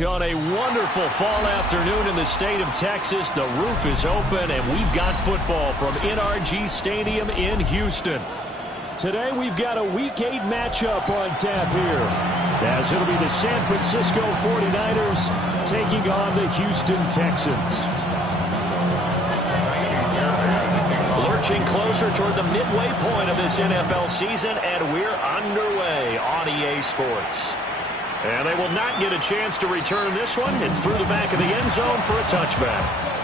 On a wonderful fall afternoon in the state of Texas, the roof is open, and we've got football from NRG Stadium in Houston. Today, we've got a Week 8 matchup on tap here, as it'll be the San Francisco 49ers taking on the Houston Texans. Lurching closer toward the midway point of this NFL season, and we're underway on EA Sports. And they will not get a chance to return this one. It's through the back of the end zone for a touchback.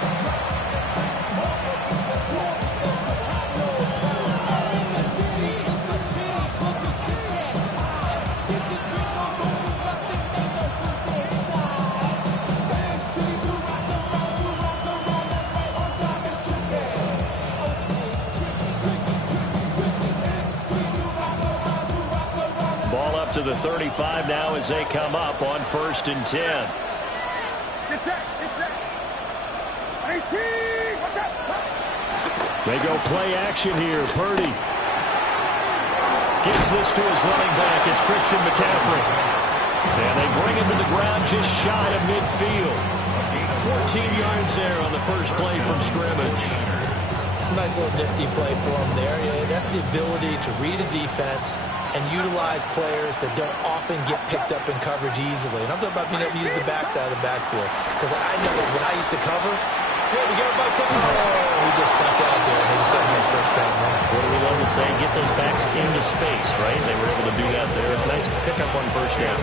To the 35 now as they come up on 1st and 10. They go play action here. Purdy gets this to his running back. It's Christian McCaffrey. And they bring it to the ground just shy of midfield. 14 yards there on the first play from scrimmage. Nice little nifty play for him there. Yeah, that's the ability to read a defense and utilize players that don't often get picked up in coverage easily. And I'm talking about being able to use the backside of the backfield. Because I know that when I used to cover, hey, we got everybody covered. Oh, he just snuck out there, and he just got a nice first down there. What do we love to say? Get those backs into space, right? They were able to do that there. Nice pickup on first down.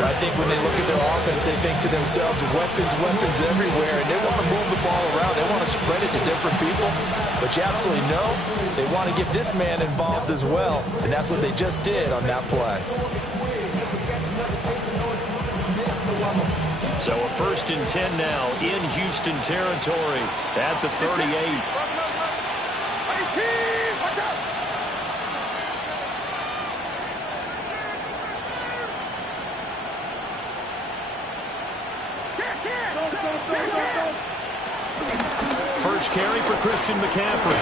I think when they look at their offense, they think to themselves, weapons everywhere, and they want to move the ball around. They want to spread it to different people. But you absolutely know they want to get this man involved as well, and that's what they just did on that play. So a 1st and 10 now in Houston territory at the 38. First carry for Christian McCaffrey.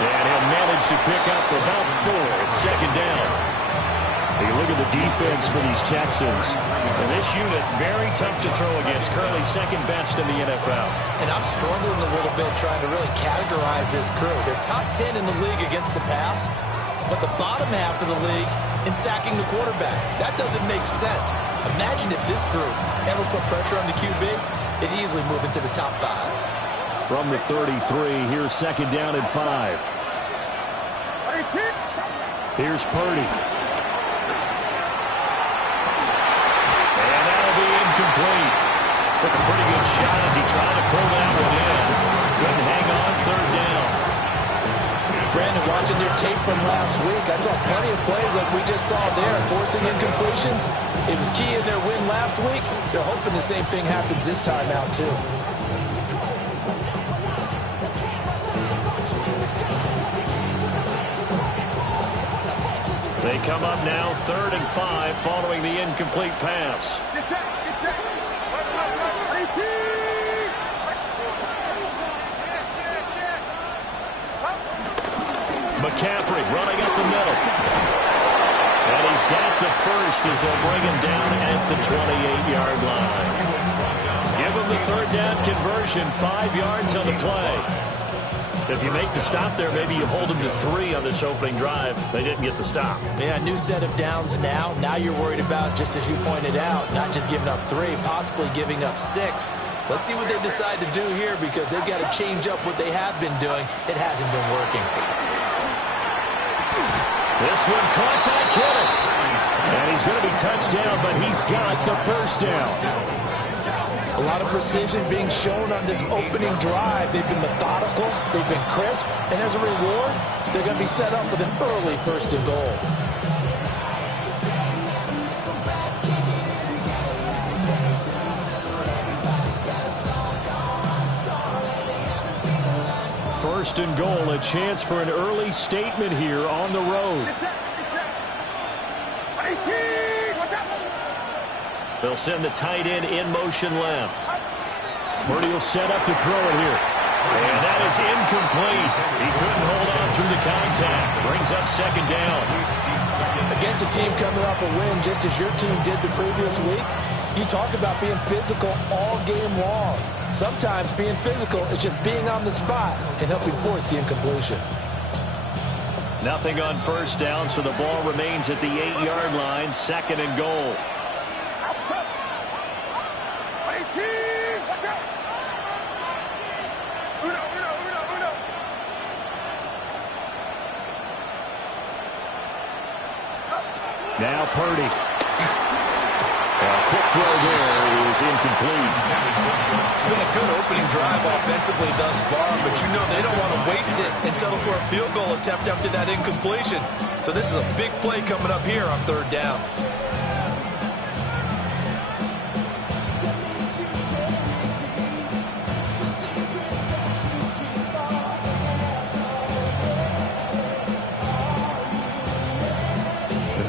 And he'll manage to pick up about 4. It's 2nd down. You look at the defense for these Texans. And this unit, very tough to throw against. Currently 2nd best in the NFL. And I'm struggling a little bit trying to really categorize this crew. They're top 10 in the league against the pass, but the bottom half of the league in sacking the quarterback. That doesn't make sense. Imagine if this group ever put pressure on the QB, it'd easily move into the top 5. From the 33, here's 2nd down and 5. Here's Purdy. And that'll be incomplete. Took a pretty good shot as he tried to pull that one in. Couldn't hang on 3rd down. Brandon, watching their tape from last week, I saw plenty of plays like we just saw there, forcing incompletions. It was key in their win last week. They're hoping the same thing happens this time out, too. They come up now 3rd and 5 following the incomplete pass. McCaffrey running up the middle. And he's got the first as they'll bring him down at the 28-yard line. Give him the 3rd down conversion, 5 yards on the play. If you make the stop there, maybe you hold them to 3 on this opening drive. They didn't get the stop. Yeah, new set of downs now. Now you're worried about, just as you pointed out, not just giving up 3, possibly giving up 6. Let's see what they decide to do here because they've got to change up what they have been doing. It hasn't been working. This one caught by Kittle. And he's going to be touched down, but he's got the first down. A lot of precision being shown on this opening drive. They've been methodical, they've been crisp, and as a reward, they're going to be set up with an early 1st and goal. First and goal, a chance for an early statement here on the road. They'll send the tight end in motion left. Purdy will set up to throw it here. And that is incomplete. He couldn't hold on through the contact. Brings up 2nd down. Against a team coming off a win just as your team did the previous week, You talk about being physical all game long. Sometimes being physical is just being on the spot and helping force the incompletion. Nothing on first down, so the ball remains at the 8-yard line, 2nd and goal. Now Purdy. A quick throw there is incomplete. It's been a good opening drive offensively thus far, but you know they don't want to waste it and settle for a field goal attempt after that incompletion. So this is a big play coming up here on 3rd down.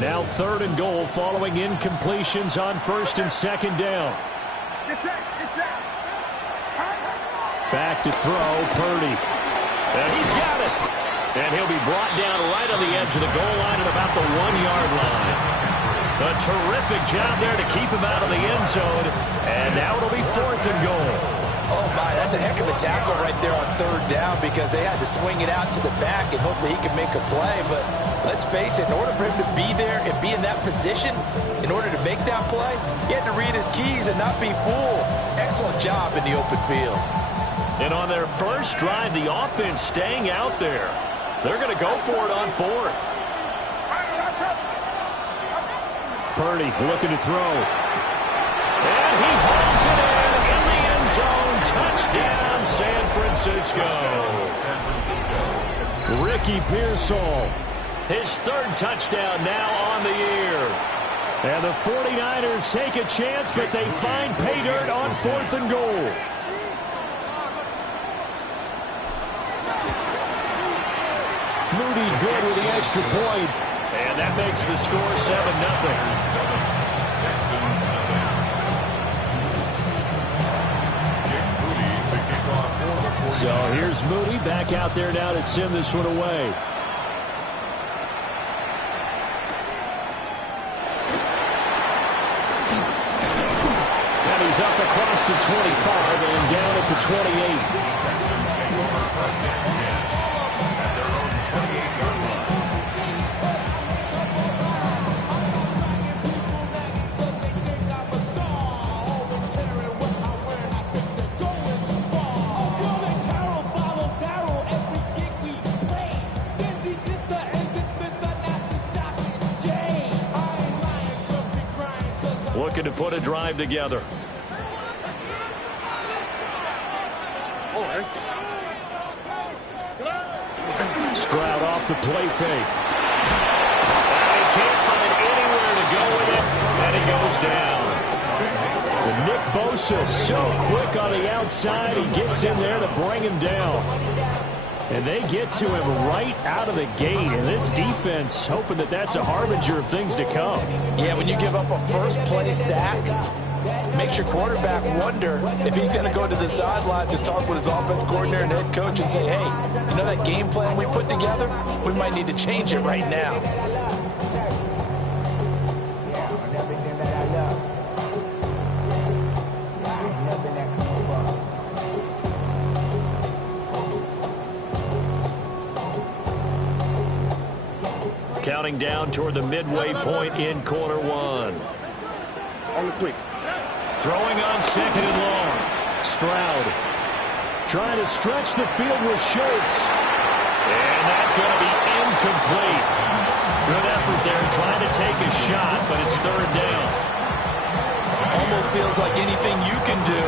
Now 3rd and goal following incompletions on 1st and 2nd down. Back to throw, Purdy. And he's got it. And he'll be brought down right on the edge of the goal line at about the 1-yard line. A terrific job there to keep him out of the end zone. And now it'll be 4th and goal. Oh, my, that's a heck of a tackle right there on 3rd down because they had to swing it out to the back and hope that he could make a play. But let's face it, in order for him to be there and be in that position, in order to make that play, he had to read his keys and not be fooled. Excellent job in the open field. And on their first drive, the offense staying out there. They're going to go for it on 4th. Purdy looking to throw. And he hauls it in the end zone. Touchdown, San Francisco. Ricky Pearsall, his 3rd touchdown now on the year. And the 49ers take a chance, but they find pay dirt on 4th and goal. Moody good with the extra point. And that makes the score 7-0. So here's Moody back out there now to send this one away. And he's up across the 25 and down at the 28. Looking to put a drive together. Stroud off the play fake. And he can't find anywhere to go with it, and he goes down. And Nick Bosa so quick on the outside, he gets in there to bring him down. And they get to him right out of the gate. And this defense hoping that that's a harbinger of things to come. Yeah, when you give up a first-play sack, makes your quarterback wonder if he's going to go to the sidelines and talk with his offense coordinator and head coach and say, hey, you know that game plan we put together? We might need to change it right now. Counting down toward the midway point in quarter 1. On the quick. Throwing on 2nd and long. Stroud trying to stretch the field with Schultz. And that's going to be incomplete. Good effort there trying to take a shot, but it's 3rd down. Almost feels like anything you can do,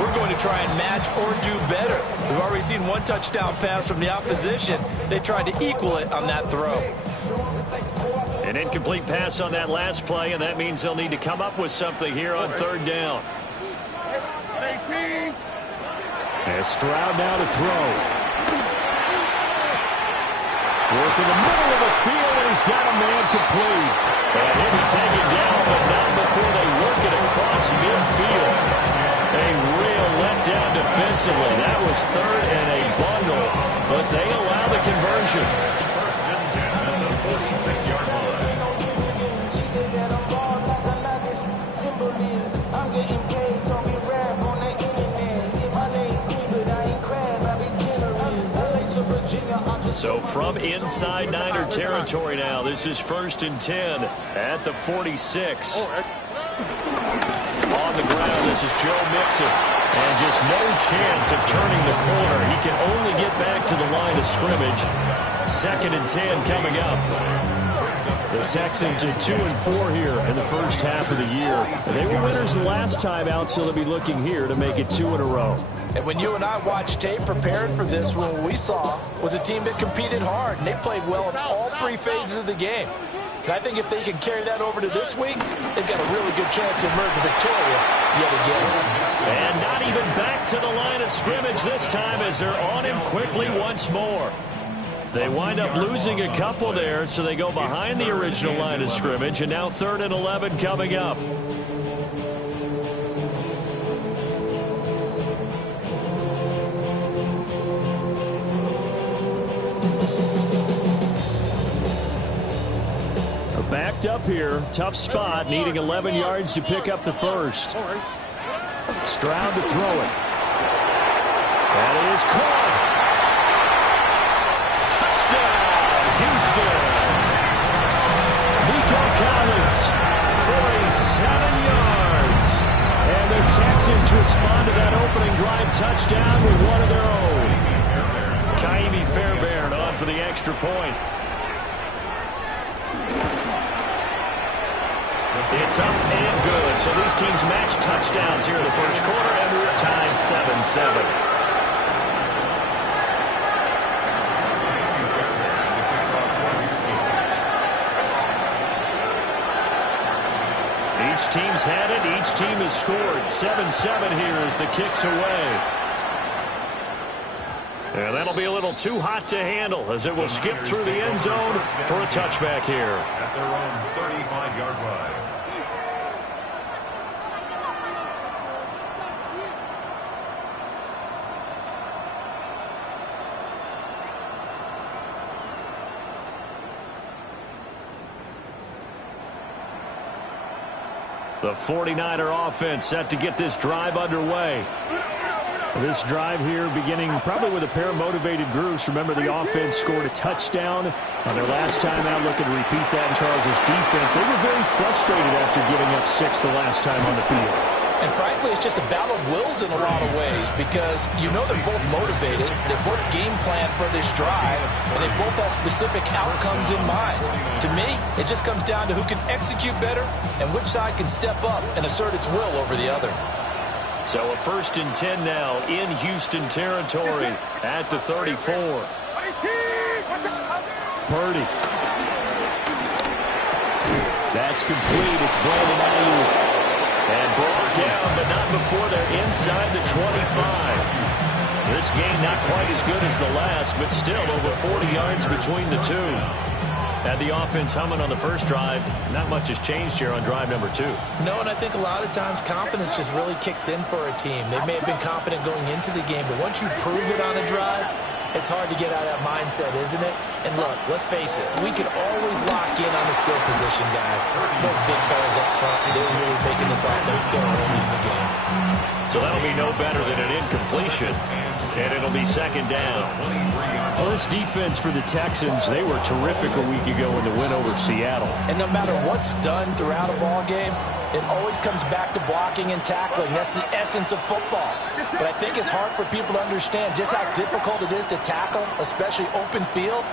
we're going to try and match or do better. We've already seen one touchdown pass from the opposition. They tried to equal it on that throw. An incomplete pass on that last play, and that means they'll need to come up with something here on 3rd down. And Stroud now to throw. Work in the middle of the field, and he's got a man complete. And he'll be taken down, but not before they work it across midfield. A real letdown defensively. That was 3rd and a bundle, but they allow the conversion. 46-yard line. So from inside Niner territory now, this is 1st and 10 at the 46. On the ground, this is Joe Mixon. And just no chance of turning the corner. He can only get back to the line of scrimmage. 2nd and 10 coming up. The Texans are 2-4 here in the first half of the year. They were winners the last time out, so they'll be looking here to make it 2 in a row. And when you and I watched tape preparing for this, what we saw was a team that competed hard, and they played well in all 3 phases of the game. And I think if they can carry that over to this week, they've got a really good chance to emerge victorious yet again. And not even back to the line of scrimmage this time as they're on him quickly once more. They wind up losing a couple there, so they go behind the original line of scrimmage, and now 3rd and 11 coming up. Backed up here, tough spot, needing 11 yards to pick up the first. Stroud to throw it. That is caught. Touchdown, Houston. Nico Collins, 47 yards. And the Texans respond to that opening drive touchdown with one of their own. Kaimi Fairbairn on for the extra point. It's up and good. So these teams match touchdowns here in the first quarter, and we're tied 7-7. Each team's had it. Each team has scored. 7-7 here as the kick's away. And that'll be a little too hot to handle as it will skip through the end zone for a touchback here. At their own 35-yard line. The 49er offense set to get this drive underway. This drive here beginning probably with a pair of motivated groups. Remember, the offense scored a touchdown on their last time out. Looking to repeat that in Charles' defense. They were very frustrated after giving up 6 the last time on the field. And frankly, it's just a battle of wills in a lot of ways because you know they're both motivated, they both game plan for this drive, and they both have specific outcomes in mind. To me, it just comes down to who can execute better and which side can step up and assert its will over the other. So a 1st and 10 now in Houston territory at the 34. Purdy. That's complete. It's Brandon Ayuk. And brought down, but not before they're inside the 25. This game not quite as good as the last, but still over 40 yards between the two. Had the offense humming on the first drive. Not much has changed here on drive number 2. No, and I think a lot of times confidence just really kicks in for a team. They may have been confident going into the game, but once you prove it on a drive, it's hard to get out of that mindset, isn't it? And look, let's face it, we can always lock in on the skill position, guys. Those big fellas up front, they're really making this offense go early in the game. So that'll be no better than an incompletion, and it'll be 2nd down. Well, this defense for the Texans, they were terrific a week ago in the win over Seattle. And no matter what's done throughout a ball game, it always comes back to blocking and tackling. That's the essence of football. But I think it's hard for people to understand just how difficult it is to tackle, especially open field.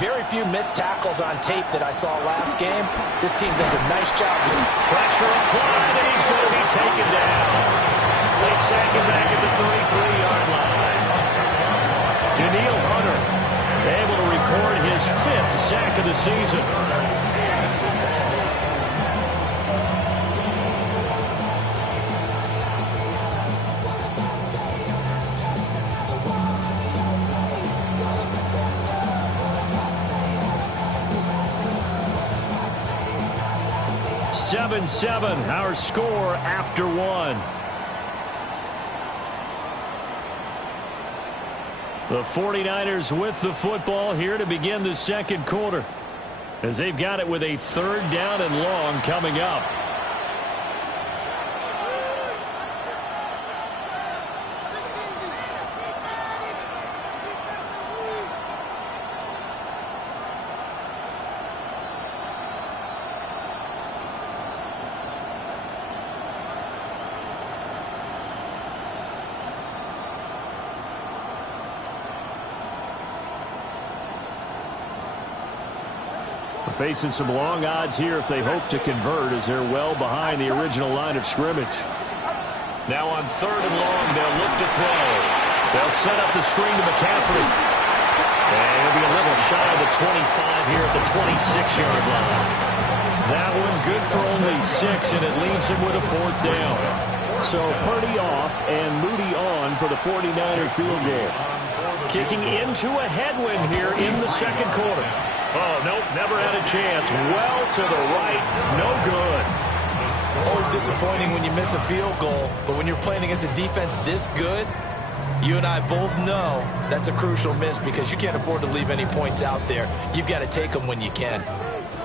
Very few missed tackles on tape that I saw last game. This team does a nice job. Pressure applied, and he's going to be taken down. They sack him back at the 33-yard line. Daniil Hunter able to record his 5th sack of the season. Seven, our score after 1. The 49ers with the football here to begin the 2nd quarter, as they've got it with a 3rd down and long coming up. Facing some long odds here if they hope to convert, as they're well behind the original line of scrimmage. Now on 3rd and long, they'll look to throw. They'll set up the screen to McCaffrey. And he'll be a little shy of the 25 here at the 26-yard line. That one good for only 6, and it leaves him with a 4th down. So Purdy off and Moody on for the 49er field goal. Kicking into a headwind here in the 2nd quarter. Oh, nope, never had a chance. Well to the right, no good. Always disappointing when you miss a field goal, but when you're playing against a defense this good, you and I both know that's a crucial miss because you can't afford to leave any points out there. You've got to take them when you can.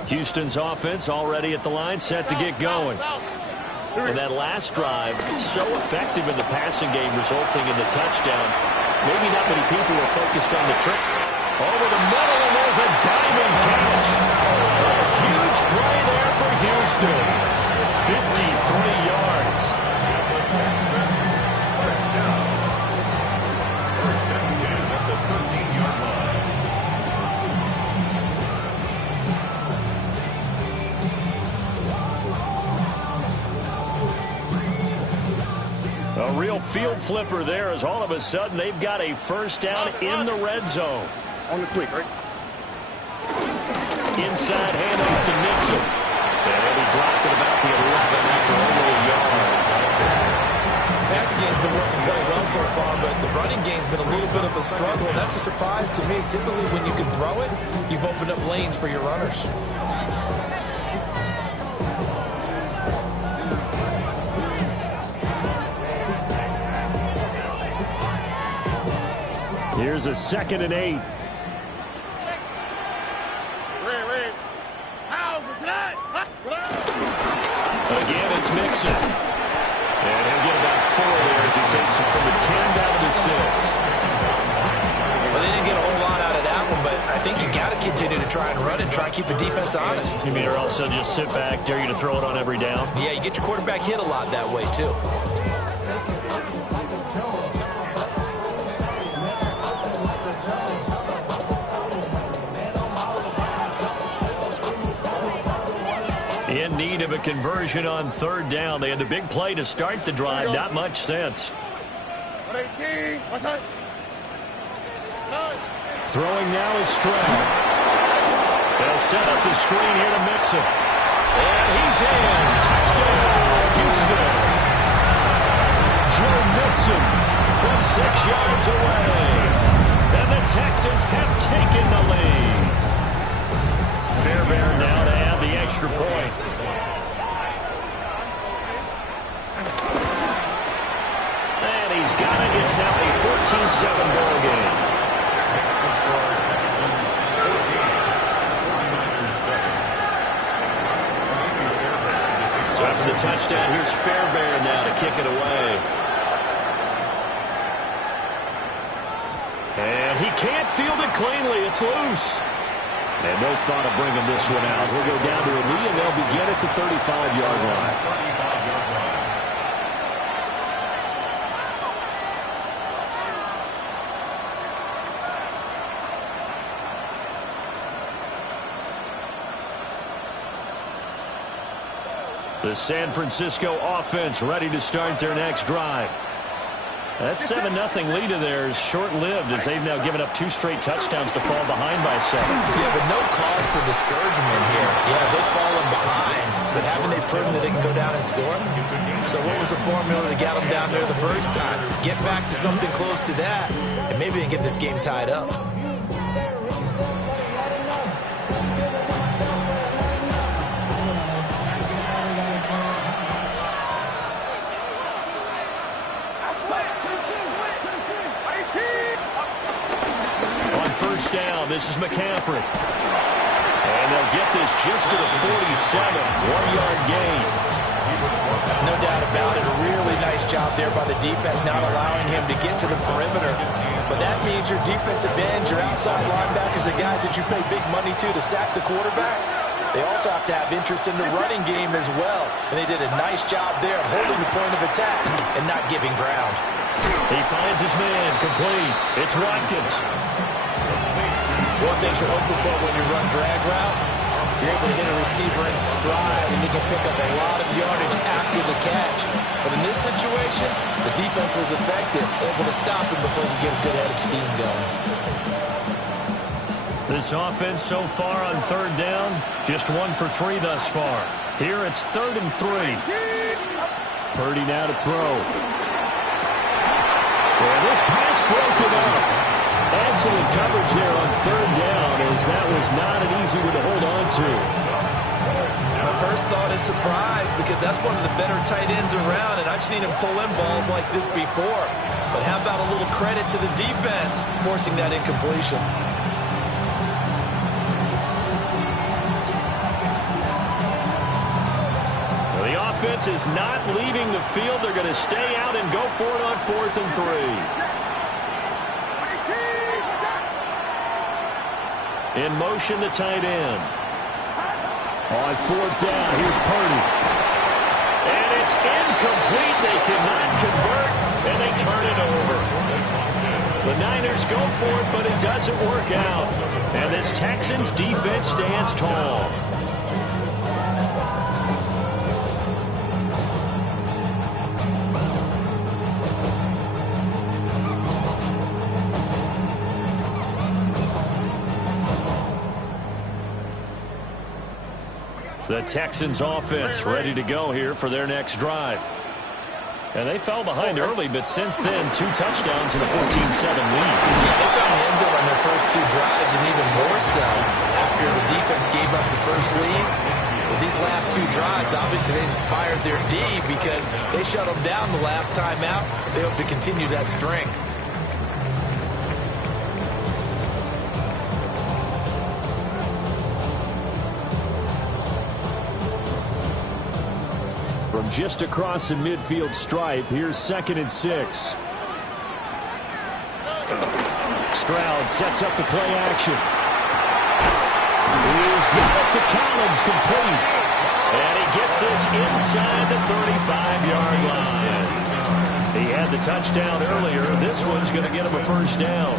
Houston's offense already at the line, set to get going. And that last drive, so effective in the passing game, resulting in the touchdown. Maybe not many people were focused on the trick. Over the middle, and there's a diamond catch. A huge play there for Houston. 53 yards. First down. First and 10 at the 13-yard line. A real field flipper there, as all of a sudden they've got a first down in the red zone. On the quick, right? Inside handoff to Mixon. And he'll be dropped at about the 11 after only a yard. Passing game's been working quite well so far, but the running game's been a little bit of a struggle. That's a surprise to me. Typically, when you can throw it, you've opened up lanes for your runners. Here's a 2nd and 8. Again, it's Mixon. And he'll get about 4 there as he takes it from the 10 down to the 6. Well, they didn't get a whole lot out of that one, but I think you got to continue to try and run and try and keep the defense honest. You mean, or else they'll just sit back, dare you to throw it on every down? Yeah, you get your quarterback hit a lot that way, too. In need of a conversion on 3rd down. They had the big play to start the drive. Not much sense. Throwing now is Stroud. They'll set up the screen here to Mixon. And he's in. Touchdown, Houston. Joe Mixon from 6 yards away. And the Texans have taken the lead. Fairbairn now to add the extra point. And he's got it. It's now a 14-7 ball game. Texas score, Texans 14, 49ers 7. So after the touchdown, here's Fairbairn now to kick it away. And he can't field it cleanly. It's loose. And no thought of bringing this one out. He'll go down to a knee, and they'll begin at the 35-yard line. 35-yard line. The San Francisco offense ready to start their next drive. That 7-0 lead of theirs short-lived as they've now given up 2 straight touchdowns to fall behind by 7. Yeah, but no cause for discouragement here. Yeah, they've fallen behind, but haven't they proven that they can go down and score? So what was the formula that got them down there the first time? Get back to something close to that, and maybe they can get this game tied up. Down. This is McCaffrey. And they'll get this just to the 47. 1-yard gain. No doubt about it. A really nice job there by the defense, not allowing him to get to the perimeter. But that means your defensive ends, your outside linebackers, the guys that you pay big money to sack the quarterback, they also have to have interest in the running game as well. And they did a nice job there of holding the point of attack and not giving ground. He finds his man complete. It's Watkins. One thing you're hoping for when you run drag routes, you're able to hit a receiver in stride, and he can pick up a lot of yardage after the catch. But in this situation, the defense was effective, able to stop him before he could get a good head of steam going. This offense so far on third down, just 1 for 3 thus far. Here it's 3rd and 3. Purdy now to throw. And this pass broken up. Excellent coverage there on third down, as that was not an easy one to hold on to. My first thought is surprise, because that's one of the better tight ends around, and I've seen him pull in balls like this before. But how about a little credit to the defense forcing that incompletion? Well, the offense is not leaving the field. They're going to stay out and go for it on 4th and 3. In motion, the tight end. On 4th down, here's Purdy. And it's incomplete. They cannot convert, and they turn it over. The Niners go for it, but it doesn't work out. And this Texans defense stands tall. The Texans offense ready to go here for their next drive. And they fell behind early, but since then, 2 touchdowns and a 14-7 lead. Yeah, they found the end zone on their first 2 drives, and even more so after the defense gave up the first lead. But these last 2 drives, obviously they inspired their D because they shut them down the last time out. They hope to continue that string. From just across the midfield stripe, here's 2nd and 6. Stroud sets up the play action. He's got it to Collins, complete. And he gets this inside the 35-yard line. He had the touchdown earlier. This one's going to get him a first down.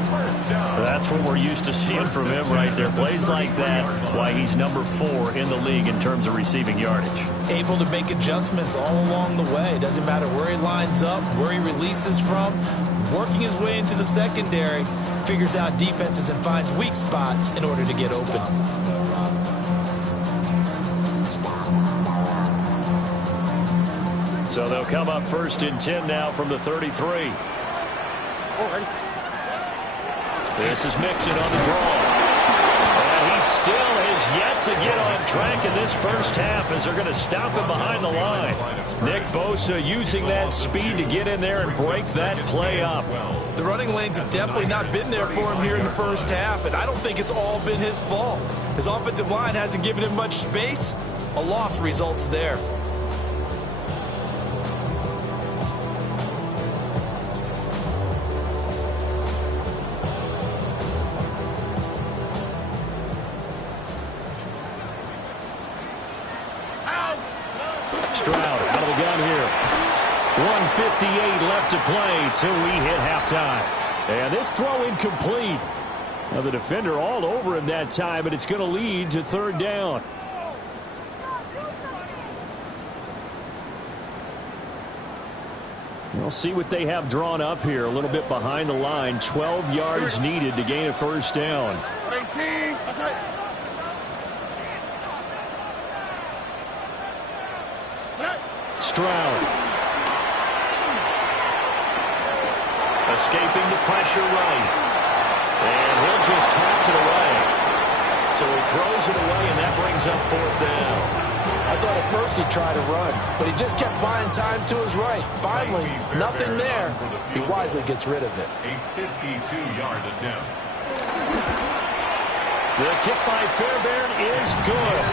That's what we're used to seeing from him right there. Plays like that, why he's number 4 in the league in terms of receiving yardage. Able to make adjustments all along the way. Doesn't matter where he lines up, where he releases from. Working his way into the secondary, figures out defenses and finds weak spots in order to get open. So they'll come up 1st and 10 now from the 33. This is Mixon on the draw. And he still has yet to get on track in this first half as they're going to stop him behind the line. Nick Bosa using that speed to get in there and break that play up. The running lanes have definitely not been there for him here in the first half, and I don't think it's all been his fault. His offensive line hasn't given him much space. A loss results there. Stroud out of the gun here. 1:58 left to play till we hit halftime. And this throw incomplete. Now the defender all over him that time, but it's going to lead to 3rd down. We'll see what they have drawn up here. A little bit behind the line. 12 yards needed to gain a first down. Stroud. Escaping the pressure right. And he'll just toss it away. So he throws it away, and that brings up 4th down. I thought at first he'd try to run, but he just kept buying time to his right. Finally, nothing there. He wisely gets rid of it. A 52-yard attempt. The kick by Fairbairn is good.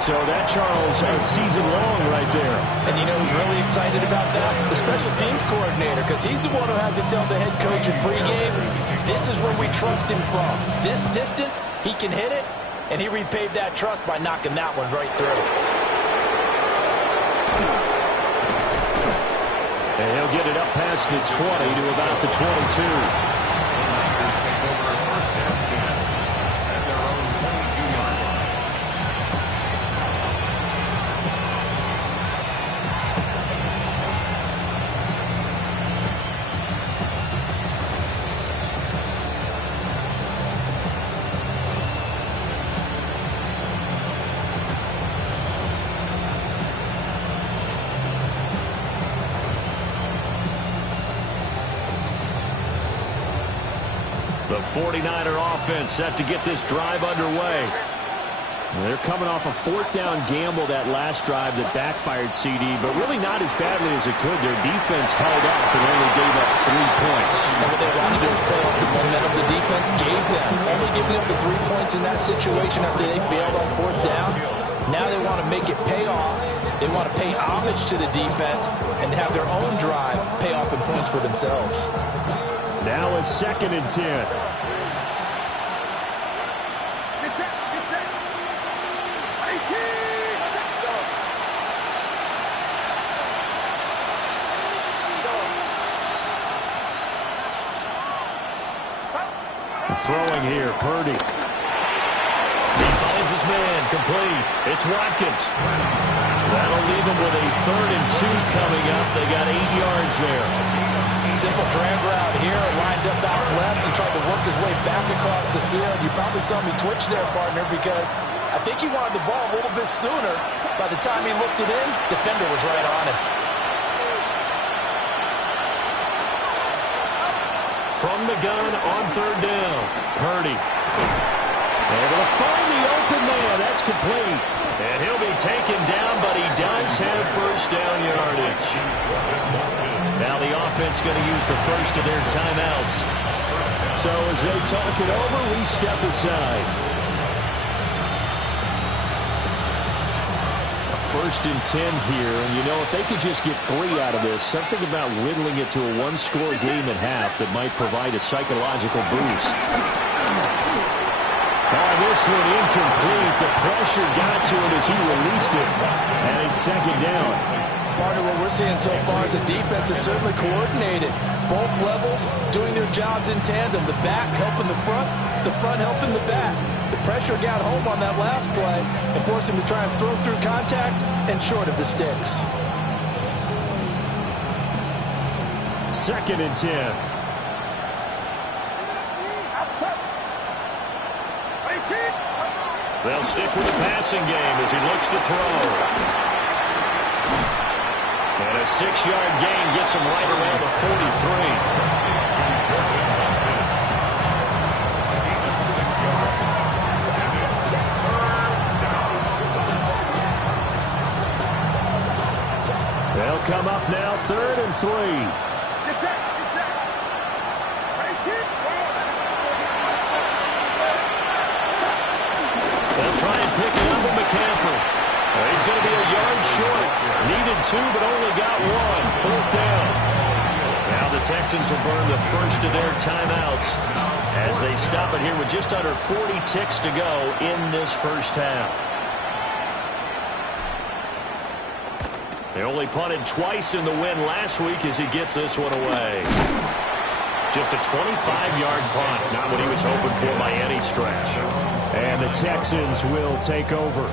So that, Charles, a season long right there. And you know who's really excited about that? The special teams coordinator, because he's the one who has to tell the head coach in pregame, this is where we trust him from. This distance, he can hit it, and he repaid that trust by knocking that one right through. And he'll get it up past the 20 to about the 22. Take over 1st and 10. The 49er offense set to get this drive underway. They're coming off a fourth down gamble that last drive that backfired, CD, but really not as badly as it could. Their defense held up and only gave up 3 points. And what they wanted to do is play off the momentum the defense gave them. Only giving up the 3 points in that situation after they failed on fourth down. Now they want to make it pay off. They want to pay homage to the defense and have their own drive pay off in points for themselves. Now a 2nd and 10. Throwing here, Purdy. He finds his man, complete. It's Watkins. That'll leave him with a 3rd and 2 coming up. They got 8 yards there. Simple drag route here, lined up out left and tried to work his way back across the field. You probably saw me twitch there, partner, because I think he wanted the ball a little bit sooner. By the time he looked it in, defender was right on him. From the gun on 3rd down, Purdy. Able to find the open man. That's complete. And he'll be taken down, but he does have first down yardage. Now the offense going to use the first of their timeouts. So as they talk it over, we step aside. 1st and 10 here, and you know, if they could just get 3 out of this, something about whittling it to a 1-score game at half that might provide a psychological boost. Oh, this one incomplete. The pressure got to it as he released it, and it's 2nd down. Part of what we're seeing so far is the defense is certainly coordinated. Both levels doing their jobs in tandem. The back helping the front helping the back. The pressure got home on that last play and forced him to try and throw through contact and short of the sticks. 2nd and 10. They'll stick with the passing game as he looks to throw. And a 6-yard gain gets him right around the 43. They'll come up now, 3rd and 3. They'll try and pick it up with McCaffrey. He's going to be a yard short. Needed 2, but only got 1. 4th down. Now the Texans will burn the first of their timeouts as they stop it here with just under 40 ticks to go in this first half. They only punted twice in the win last week as he gets this one away. Just a 25-yard punt, not what he was hoping for by any stretch. And the Texans will take over.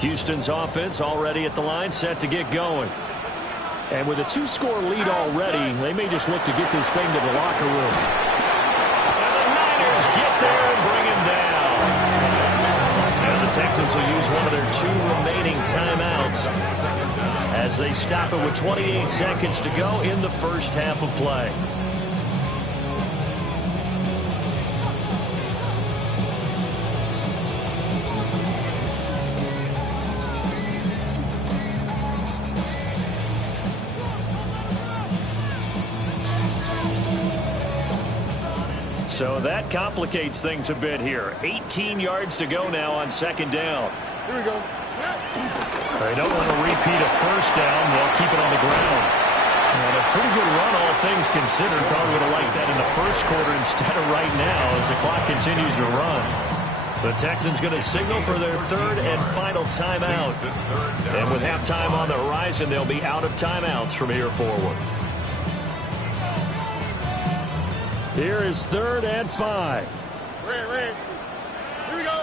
Houston's offense already at the line, set to get going. And with a 2-score lead already, they may just look to get this thing to the locker room. And the Niners get there and bring him down. And the Texans will use one of their 2 remaining timeouts as they stop it with 28 seconds to go in the first half of play. So that complicates things a bit here. 18 yards to go now on 2nd down. Here we go. They don't want to repeat a first down. They'll keep it on the ground. And a pretty good run, all things considered. Probably would have liked that in the first quarter instead of right now as the clock continues to run. The Texans going to signal for their 3rd and final timeout. And with halftime on the horizon, they'll be out of timeouts from here forward. Here is 3rd and 5. Here we go.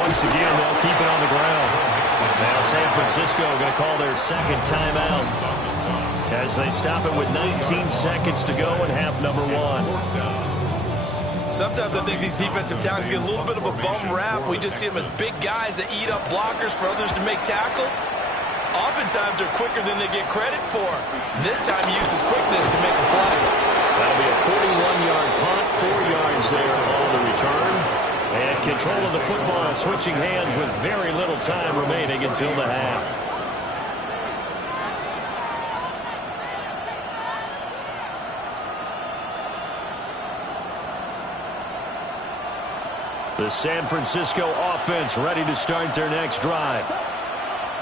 Once again, they'll keep it on the ground. Now San Francisco going to call their second timeout as they stop it with 19 seconds to go in half number one. Sometimes I think these defensive tackles get a little bit of a bum rap. We just see them as big guys that eat up blockers for others to make tackles. Oftentimes they're quicker than they get credit for. This time he uses quickness to make a play. That'll be a 41-yard punt, 4 yards there on the return. And control of the football switching hands with very little time remaining until the half. The San Francisco offense ready to start their next drive.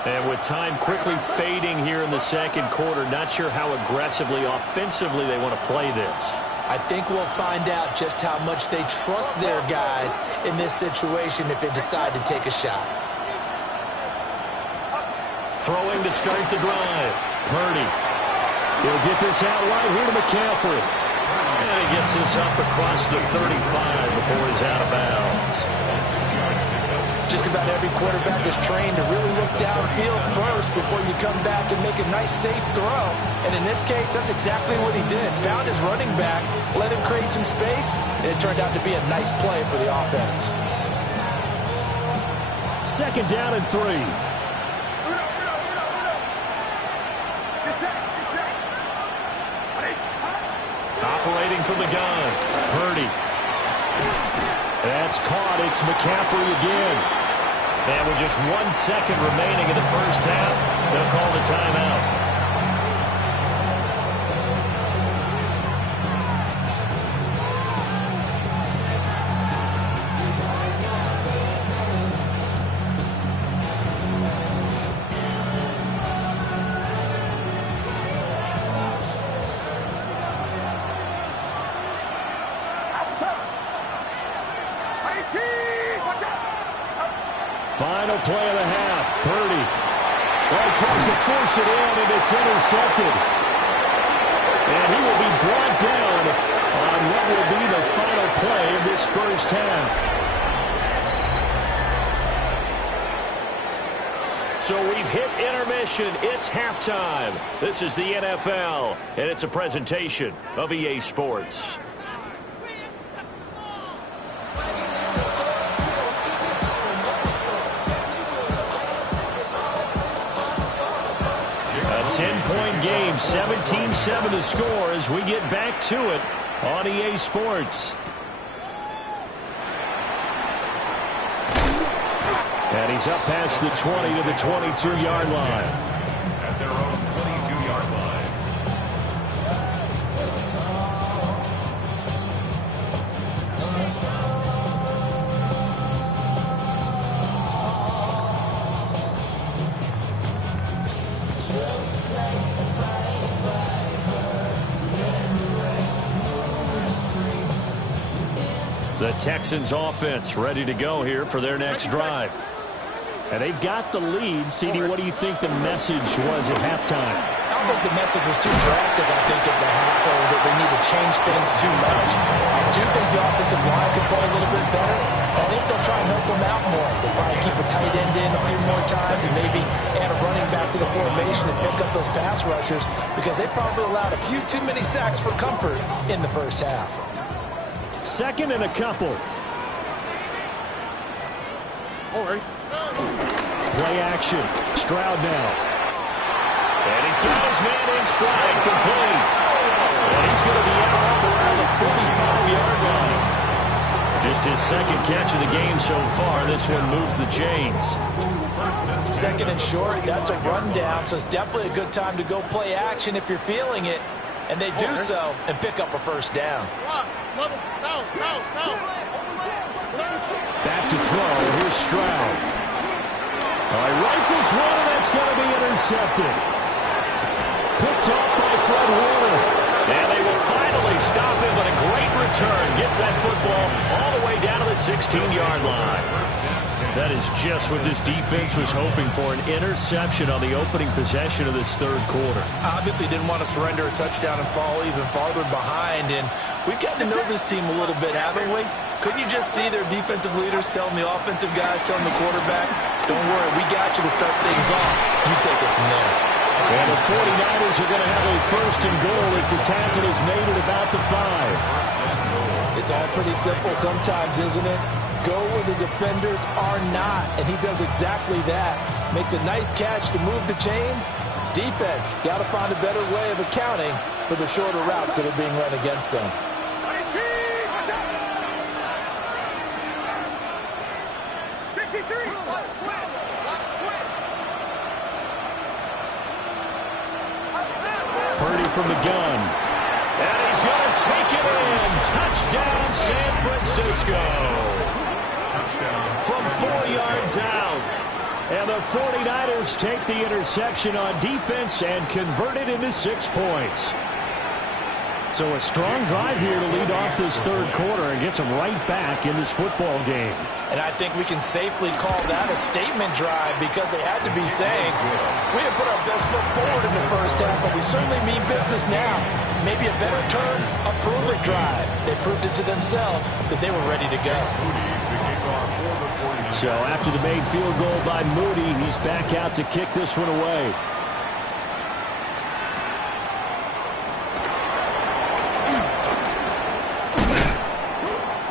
And with time quickly fading here in the second quarter, not sure how aggressively, offensively they want to play this. I think we'll find out just how much they trust their guys in this situation if they decide to take a shot. Throwing to start the drive. Purdy. He'll get this out right here to McCaffrey. And he gets this up across the 35 before he's out of bounds. Just about every quarterback is trained to really look downfield first before you come back and make a nice, safe throw. And in this case, that's exactly what he did. Found his running back, let him create some space, and it turned out to be a nice play for the offense. Second down and 3. Operating from the gun. Purdy. That's caught. It's McCaffrey again. And with just 1 second remaining in the first half, they'll call the timeout. Final play of the half. Purdy. Well, tries to force it in, and it's intercepted. And he will be brought down on what will be the final play of this first half. So we've hit intermission. It's halftime. This is the NFL, and it's a presentation of EA Sports. A 10-point game, 17-7 to score as we get back to it on EA Sports. And he's up past the 20 to the 22-yard line. At their own 22-yard line. The Texans offense ready to go here for their next drive. And they've got the lead. CD, what do you think the message was at halftime? I don't think the message was too drastic, I think, at the half, or that they need to change things too much. I do think the offensive line could play a little bit better. I think they'll try and help them out more. They'll probably keep a tight end in a few more times and maybe add a running back to the formation and pick up those pass rushers because they probably allowed a few too many sacks for comfort in the first half. Second and a couple. All right. Play action. Stroud now. And he's got his man in stride, complete. And he's going to be out around the 45-yard line. Just his second catch of the game so far. This one moves the chains. Second and short, that's a rundown, so it's definitely a good time to go play action if you're feeling it. And they do so and pick up a first down. Back to throw. Here's Stroud. All right, rifles one, and that's going to be intercepted. Picked off by Fred Warner. And they will finally stop him, but a great return. Gets that football all the way down to the 16-yard line. That is just what this defense was hoping for, an interception on the opening possession of this third quarter. Obviously didn't want to surrender a touchdown and fall even farther behind. And we've gotten to know this team a little bit, haven't we? Couldn't you just see their defensive leaders telling the offensive guys, telling the quarterback, don't worry, we got you to start things off. You take it from there. And the 49ers are going to have a first and goal as the tackle is made at about the 5. It's all pretty simple sometimes, isn't it? Go where the defenders are not, and he does exactly that. Makes a nice catch to move the chains. Defense, got to find a better way of accounting for the shorter routes that are being run against them. Purdy from the gun. And he's going to take it in. Touchdown, San Francisco. From 4 yards out. And the 49ers take the interception on defense and convert it into 6 points. So a strong drive here to lead off this third quarter and gets them right back in this football game. And I think we can safely call that a statement drive because they had to be saying, we didn't put our best foot forward in the first half, but we certainly mean business now. Maybe a better term, a prove-it drive. They proved it to themselves that they were ready to go. So after the made field goal by Moody, he's back out to kick this one away.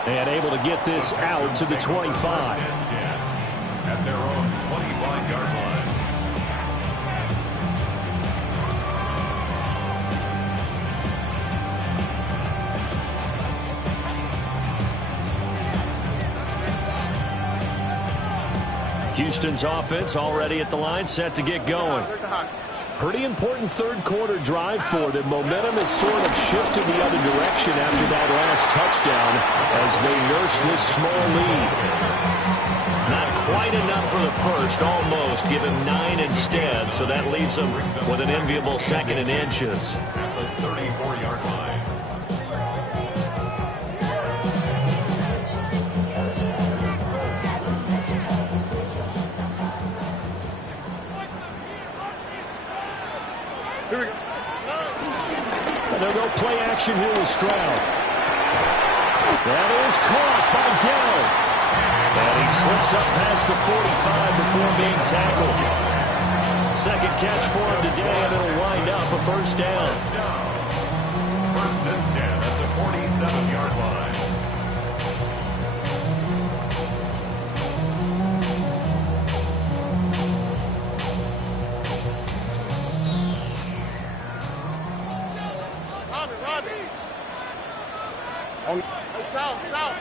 And able to get this out to the 25. At their own 25-yard line. Houston's offense already at the line, set to get going. Pretty important third quarter drive for them. Momentum has sort of shifted the other direction after that last touchdown as they nurse this small lead. Not quite enough for the first, almost. Give him 9 instead, so that leaves them with an enviable 2nd and inches. At the 34-yard line. And they'll go play action here with Stroud. That is caught by Dell. And he slips up past the 45 before being tackled. Second catch for him today, and it'll wind up a first down. First and 10 at the 47-yard line.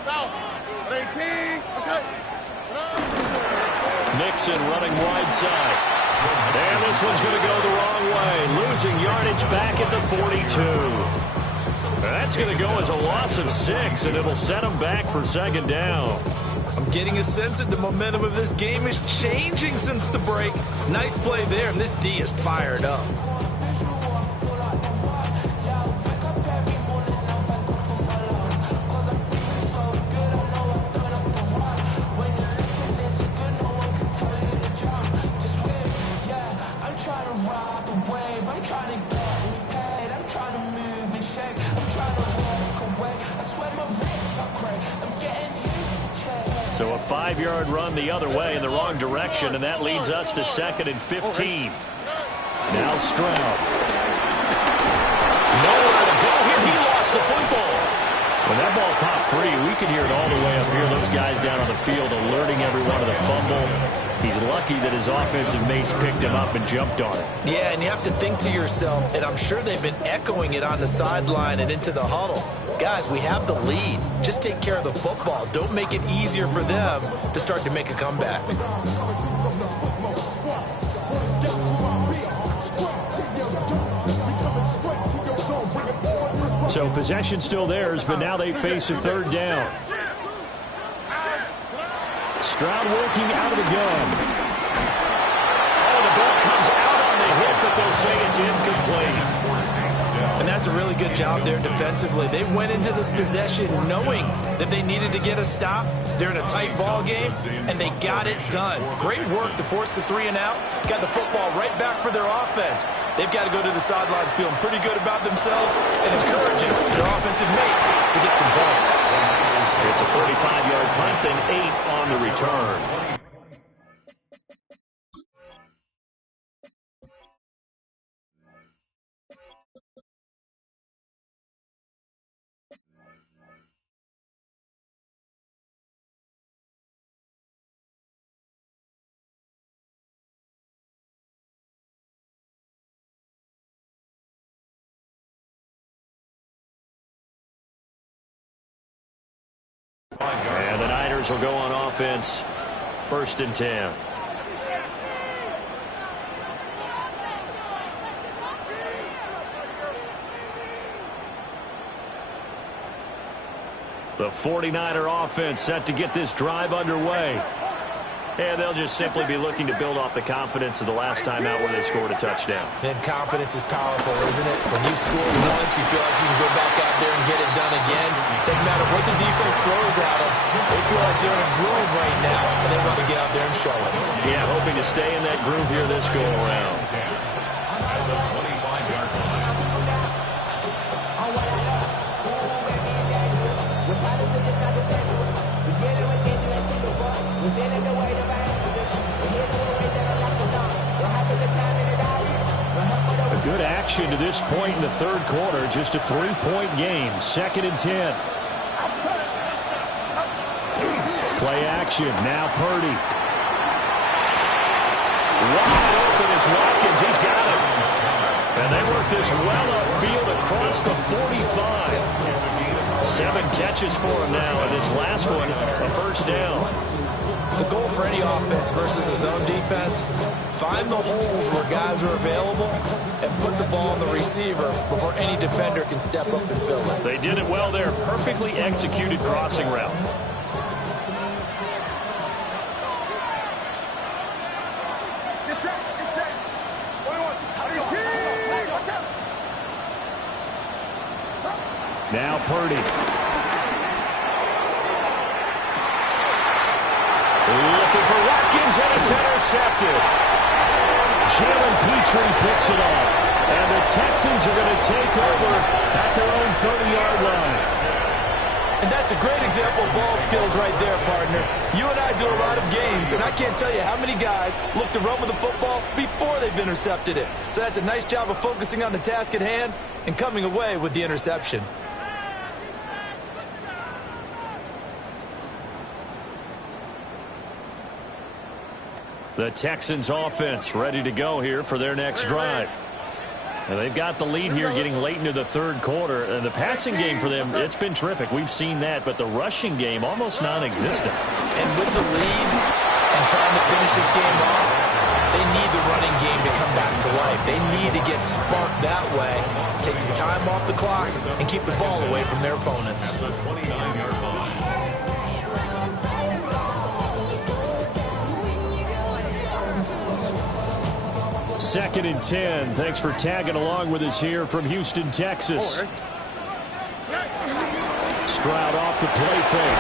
South. 18. Okay. Nixon running wide side. And this one's going to go the wrong way. Losing yardage back at the 42. That's going to go as a loss of 6, and it'll set them back for second down. I'm getting a sense that the momentum of this game is changing since the break. Nice play there, and this D is fired up. So a 5-yard run the other way in the wrong direction, and that leads us to 2nd and 15. Now Stroud. Nowhere to go here. He lost the football. When that ball popped free, we could hear it all the way up here. Those guys down on the field alerting everyone of the fumble. He's lucky that his offensive mates picked him up and jumped on it. Yeah, and you have to think to yourself, and I'm sure they've been echoing it on the sideline and into the huddle. Guys, we have the lead. Just take care of the football. Don't make it easier for them to start to make a comeback. So possession still theirs, but now they face a third down. Stroud working out of the gun. Oh, the ball comes out on the hit, but they'll say it's incomplete. And that's a really good job there defensively. They went into this possession knowing that they needed to get a stop. They're in a tight ball game, and they got it done. Great work to force the 3 and out. Got the football right back for their offense. They've got to go to the sidelines feeling pretty good about themselves and encouraging their offensive mates to get some points. It's a 45-yard punt and 8 on the return. And the Niners will go on offense. 1st and 10. The 49er offense set to get this drive underway. And they'll just simply be looking to build off the confidence of the last time out where they scored a touchdown. And confidence is powerful, isn't it? When you score once, you feel like you can go back out there and get it done again. Doesn't matter what the defense throws at them. They feel like they're in a groove right now, and they want to get out there and show it. Yeah, hoping to stay in that groove here this go-around. At the 25-yard line. A good action to this point in the third quarter. Just a 3-point game. 2nd and 10. Play action. Now Purdy. Wide open is Watkins. He's got it. And they work this well upfield across the 45. 7 catches for him now. And this last one, a 1st down. The goal for any offense versus a zone defense, find the holes where guys are available and put the ball on the receiver before any defender can step up and fill it. They did it well there. Perfectly executed crossing route. Now Purdy. Looking for Watkins, and it's intercepted. Jalen Petrie picks it off. And the Texans are going to take over at their own 30-yard line. And that's a great example of ball skills right there, partner. You and I do a lot of games, and I can't tell you how many guys look to run with the football before they've intercepted it. So that's a nice job of focusing on the task at hand and coming away with the interception. The Texans offense ready to go here for their next drive. And they've got the lead here getting late into the third quarter. And the passing game for them, it's been terrific. We've seen that. But the rushing game, almost non-existent. And with the lead and trying to finish this game off, they need the running game to come back to life. They need to get sparked that way, take some time off the clock, and keep the ball away from their opponents. 2nd and 10. Thanks for tagging along with us here from Houston, Texas. Stroud off the play fake.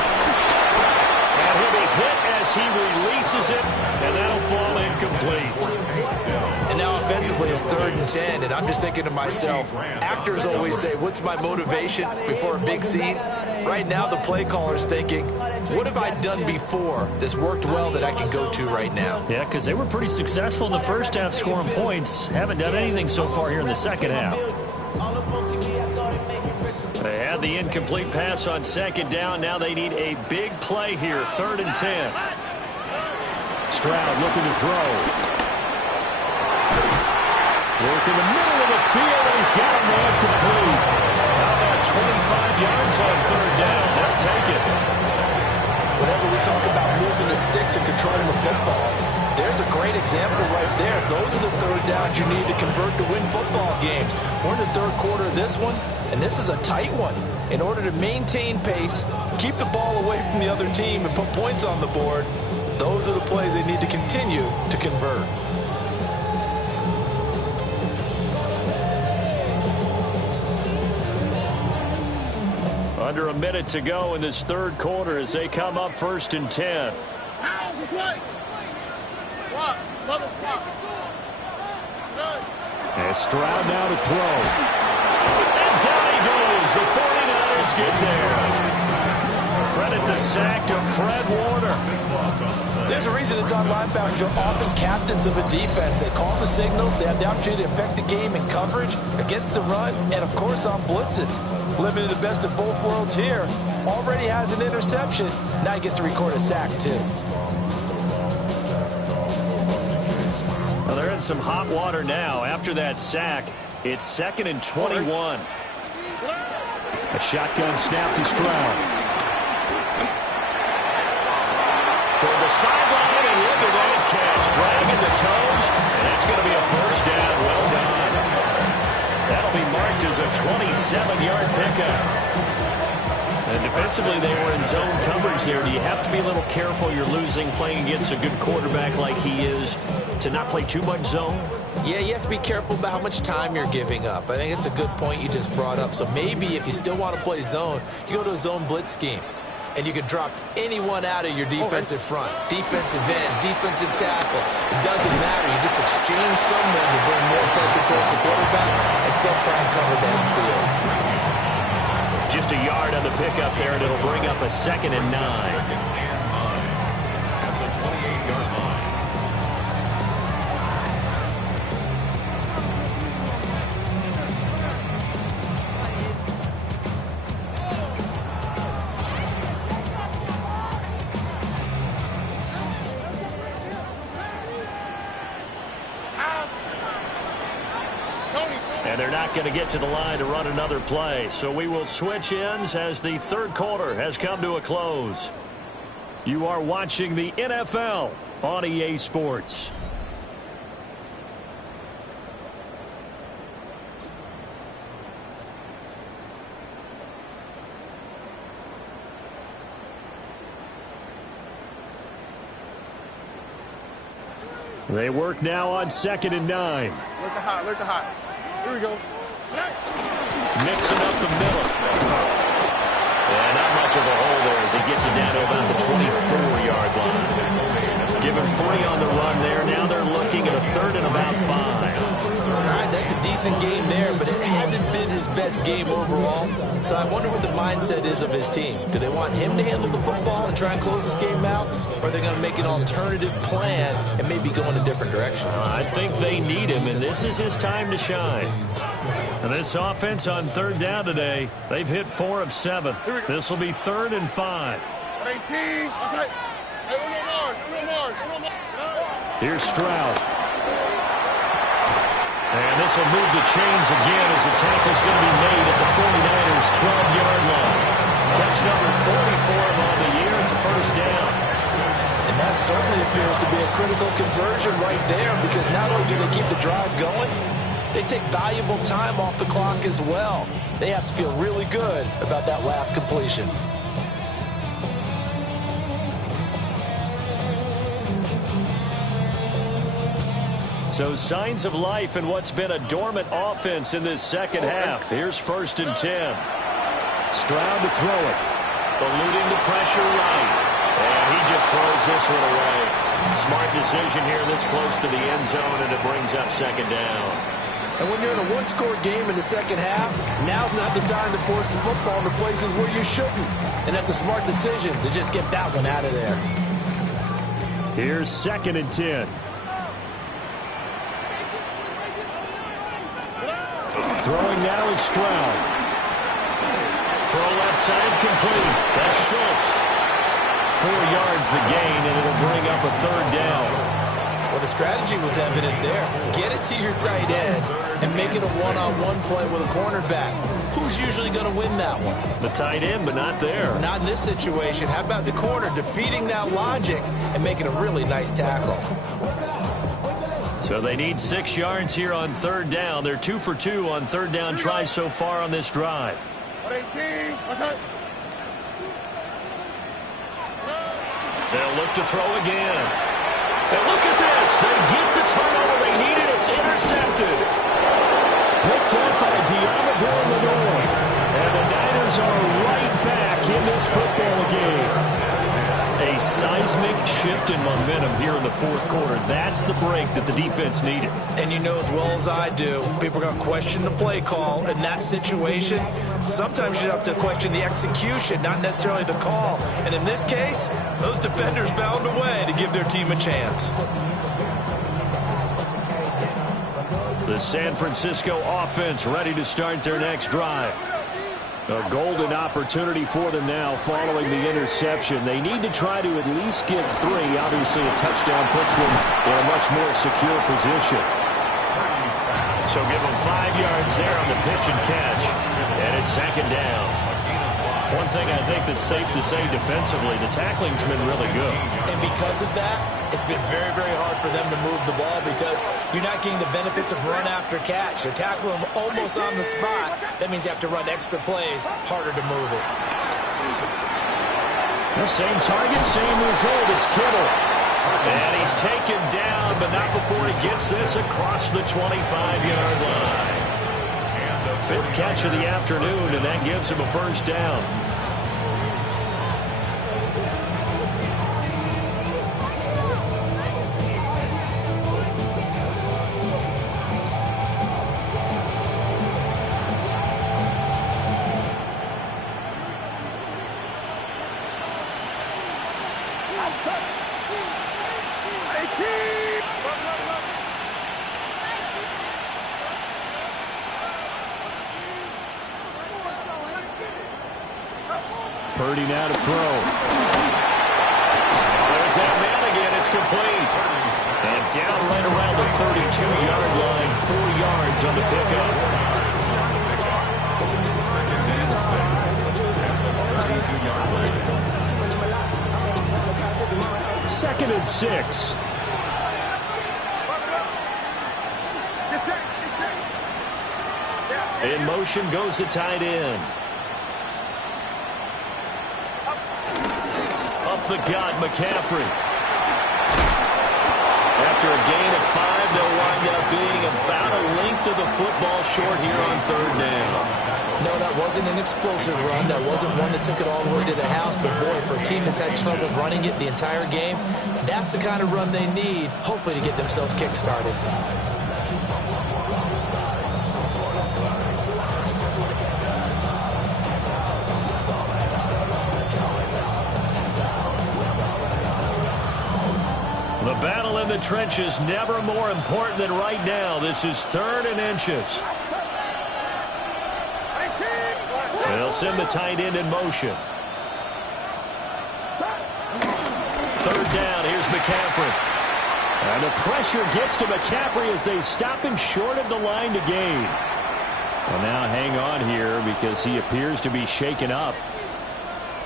And he'll be hit as he releases it, and that'll fall incomplete. And now offensively it's 3rd and 10, and I'm just thinking to myself, actors always say, what's my motivation before a big scene? Right now the play caller's thinking, what have I done before that's worked well that I can go to right now? Yeah, because they were pretty successful in the first half scoring points. Haven't done anything so far here in the second half. They had the incomplete pass on 2nd down. Now they need a big play here, 3rd and 10. Stroud looking to throw. Work in the middle of the field, and he's got a man complete. How about 25 yards on 3rd down? They'll take it. Whenever we talk about moving the sticks and controlling the football, there's a great example right there. Those are the 3rd downs you need to convert to win football games. We're in the 3rd quarter of this one, and this is a tight one. In order to maintain pace, keep the ball away from the other team, and put points on the board, those are the plays they need to continue to convert. Under a minute to go in this 3rd quarter as they come up 1st and 10. And Stroud now to throw. And down he goes. The 49ers get there. Credit the sack to Fred Warner. There's a reason inside linebackers are often captains of a defense. They call the signals. They have the opportunity to affect the game in coverage, against the run, and, of course, on blitzes. Living in the best of both worlds here. Already has an interception. Now he gets to record a sack, too. Well, they're in some hot water now. After that sack, it's 2nd and 21. A shotgun snap to Stroud. Toward the sideline, and look at that catch. Dragging the toes, and that's going to be a first down. Well done. That'll be marked as a 27-yard pickup. And defensively, they were in zone coverage there. Do you have to be a little careful? You're losing playing against a good quarterback like he is to not play too much zone? Yeah, you have to be careful about how much time you're giving up. I think it's a good point you just brought up. So maybe if you still want to play zone, you go to a zone blitz scheme. And you can drop anyone out of your defensive front. Defensive end, defensive tackle. It doesn't matter. You just exchange someone to bring more pressure towards the quarterback and still try and cover the infield. Just a yard on the pickup there, and it'll bring up a 2nd and 9. At the 28-yard line. And they're not going to get to the line to run another play. So we will switch ends as the third quarter has come to a close. You are watching the NFL on EA Sports. They work now on 2nd and 9. Look the hot, look the hot. Here we go. Mixing up the middle. And not much of a hole there as he gets it down to about the 24-yard line. Give him 3 on the run there. Now they're looking at a 3rd and about 5. All right, that's a decent game there, but it hasn't been his best game overall. So I wonder what the mindset is of his team. Do they want him to handle the football and try and close this game out? Or are they going to make an alternative plan and maybe go in a different direction? I think they need him, and this is his time to shine. And this offense on 3rd down today, they've hit 4 of 7. This will be 3rd and 5. 18. Okay. Hey, no more. Here's Stroud. And this will move the chains again as the tackle's going to be made at the 49ers' 12-yard line. Catch number 44 on the year. It's a first down. And that certainly appears to be a critical conversion right there, because not only do they keep the drive going, they take valuable time off the clock as well. They have to feel really good about that last completion. So signs of life in what's been a dormant offense in this second half. Here's 1st and 10. Stroud to throw it. Eluding the pressure right. And he just throws this one away. Smart decision here this close to the end zone, and it brings up 2nd down. And when you're in a one-score game in the second half, now's not the time to force the football into places where you shouldn't. And that's a smart decision to just get that one out of there. Here's 2nd and 10. Throwing now is Stroud. Throw left side complete. That's Schultz. 4 yards the gain, and it'll bring up a 3rd down. Well, the strategy was evident there. Get it to your tight end and make it a one-on-one play with a cornerback. Who's usually going to win that one? The tight end, but not there. Not in this situation. How about the corner defeating that logic and making a really nice tackle? So they need 6 yards here on 3rd down. They're 2 for 2 on 3rd down tries so far on this drive. 18. Okay. They'll look to throw again. And look at this. They get the turnover they needed. It's intercepted. Picked up by Diamador Lenore. And the Niners are right back in this football game. A seismic shift in momentum here in the fourth quarter. That's the break that the defense needed. And you know as well as I do, people are going to question the play call in that situation. Sometimes you have to question the execution, not necessarily the call. And in this case, those defenders found a way to give their team a chance. The San Francisco offense ready to start their next drive. A golden opportunity for them now following the interception. They need to try to at least get 3. Obviously, a touchdown puts them in a much more secure position. So give them 5 yards there on the pitch and catch. And it's second down. One thing I think that's safe to say defensively, the tackling's been really good. And because of that, it's been very, very hard for them to move the ball because you're not getting the benefits of run after catch. You're tackling them almost on the spot. That means you have to run extra plays, harder to move it. The same target, same result. It's Kittle. And he's taken down, but not before he gets this across the 25-yard line. 5th catch of the afternoon, and that gives him a first down. Purdy now to throw. There's that man again. It's complete. And down right around the 32-yard line. 4 yards on the pickup. Second and 6. In motion goes the tight end. Up the gut, McCaffrey. After a gain of 5, they'll wind up being about a length of the football short here on 3rd down. No, that wasn't an explosive run. That wasn't one that took it all the way to the house. But, boy, for a team that's had trouble running it the entire game, that's the kind of run they need, hopefully, to get themselves kick-started. The battle in the trenches never more important than right now. This is 3rd and inches. They'll send the tight end in motion. 3rd down. Here's McCaffrey. And the pressure gets to McCaffrey as they stop him short of the line to gain. Well, now hang on here because he appears to be shaken up.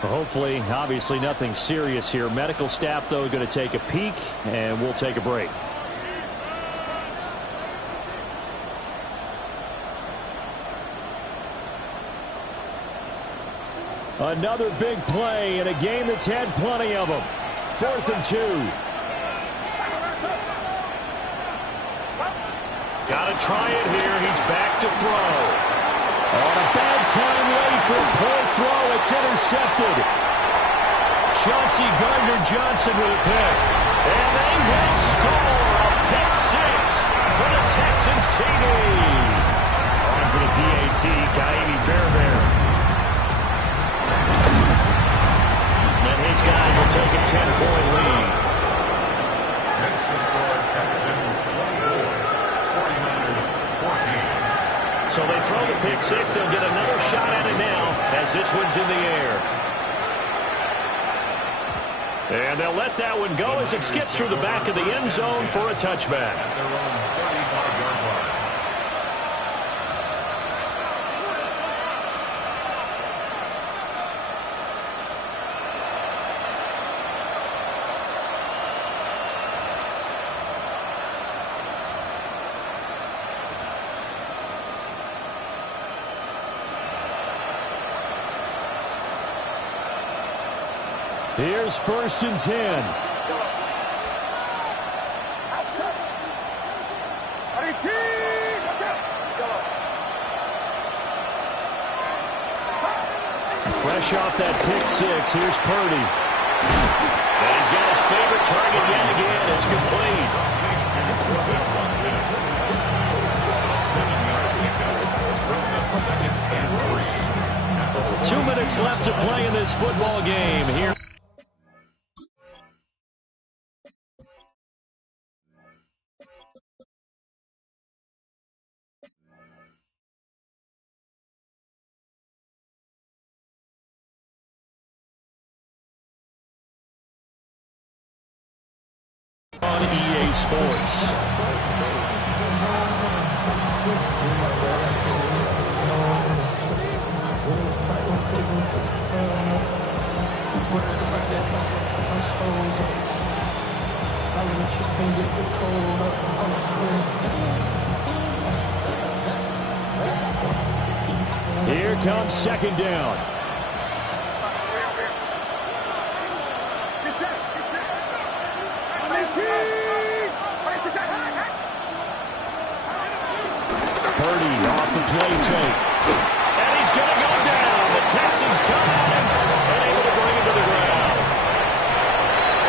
Hopefully, obviously nothing serious here. Medical staff, though, going to take a peek, and we'll take a break. Another big play in a game that's had plenty of them. 4th and 2. Got to try it here. He's back to throw. On a bad time late for a poor throw. It's intercepted. Chauncey Gardner-Johnson with a pick. And they will score a pick 6 for the Texans TD. On for the PAT, Kaimi Fairbairn. And his guys will take a 10-point lead. Next to score, Texans 24, 49ers 14. So they throw the pick 6. They'll get another shot at it now as this one's in the air. And they'll let that one go as it skips through the back of the end zone for a touchback. At their own 35-yard line. Here's 1st and 10. Fresh off that pick 6, here's Purdy. And he's got his favorite target yet again. It's complete. 2 minutes left to play in this football game here. On EA Sports. Here comes second down. Purdy off the play fake. And he's going to go down. The Texans come at him and able to bring him to the ground.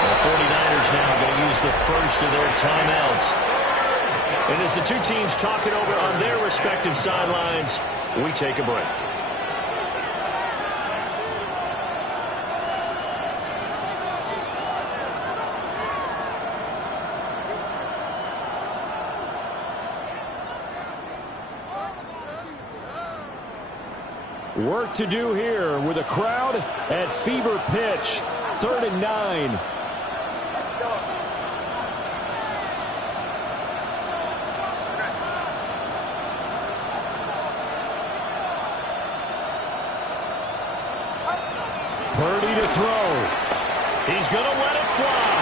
The 49ers now going to use the first of their timeouts. And as the two teams talk it over on their respective sidelines, we take a break. Work to do here with a crowd at fever pitch. 3rd and 9. Purdy to throw. He's going to let it fly.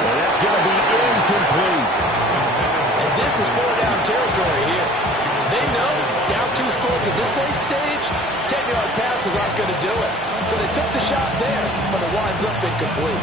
And that's going to be incomplete. And this is 4-down territory here. They know down 2 scores at this late stage, 10-yard passes aren't going to do it. So they took the shot there, but it winds up incomplete.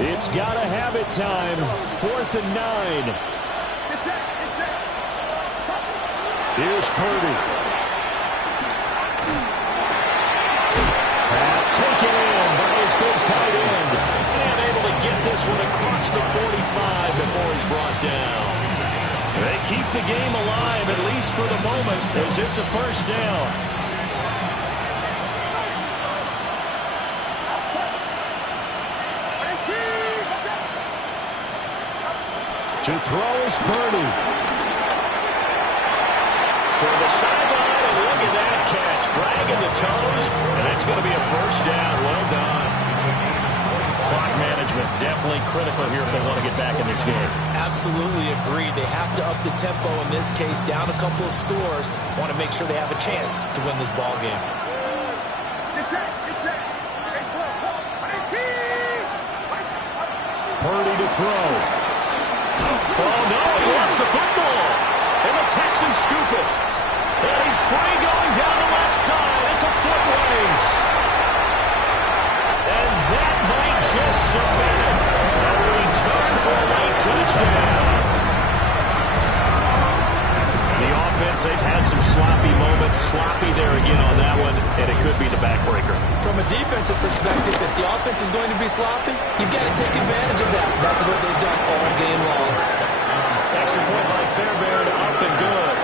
It's got to have it time. 4th and 9. Here's Purdy. Pass taken in by his big tight end. And able to get this one across the 45 before he's brought down. They keep the game alive, at least for the moment, as it's a first down. To throw is Purdy. To the sideline, and look at that catch. Dragging the toes, and it's going to be a first down. Well done. Clock management definitely critical here if they want to get back in this game. Absolutely agreed. They have to up the tempo in this case, down a couple of scores. Want to make sure they have a chance to win this ball game. Purdy to throw. Oh, no, he lost the football. And the Texans scoop it. And he's free going down the left side. It's a foot race. And that might just submit it. A return for a late touchdown. The offense, they've had some sloppy moments. Sloppy there again on that one. And it could be the backbreaker. From a defensive perspective, if the offense is going to be sloppy, you've got to take advantage of that. That's what they've done all game long. Extra point by Fairbairn, up and good.